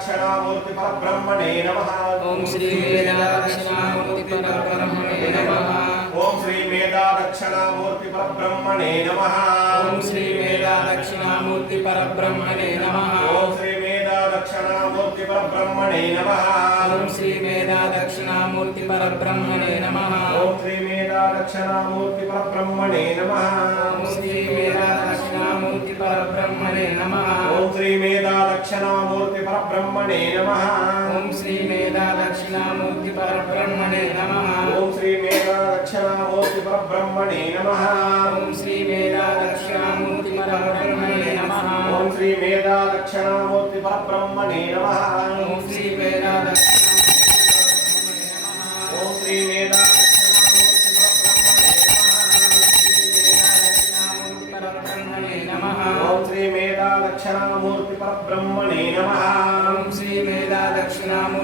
दक्षिणामूर्ति परब्रह्मणे नमः। ओम श्री मेधा दक्षिणामूर्ति परब्रह्मणे नमः। ओम श्री मेधा दक्षिणामूर्ति परब्रह्मणे नमः। ओम श्री मेधा दक्षिणामूर्ति परब्रह्मणे नमः। ओम श्री मेधा दक्षिणामूर्ति परब्रह्मणे नमः। ओम श्री मेधा दक्षिणामूर्ति परब्रह्मणे नमः। ओम श्री मेधा दक्षिणामूर्ति परब्रह्मणे नमः। ओम श्री मेधा दक्षिणामूर्ति परब्रह्मणे नमः। ओम श्री मेधा दक्षिणामूर्ति परब्रह्मणे नमः। ओम श्री मेधा दक्षिणामूर्ति परब्रह्मणे नमः। ओम श्री मेधा दक्षिणामूर्ति परब्रह्मणे नमः। ओम श्री मेधा दक्षिणामूर्ति परब्रह्मणे नमः। ओम श्री मेधा दक्षिणामूर्ति परब्रह्मणे नमः। ओम श्री मेधा ओम श्री मेधा दक्षिणामूर्ति परब्रह्मणे नमः। ओम श्री मेधा दक्षिणामूर्ति परब्रह्मणे नमः। ओम श्री मेधा दक्षिणामूर्ति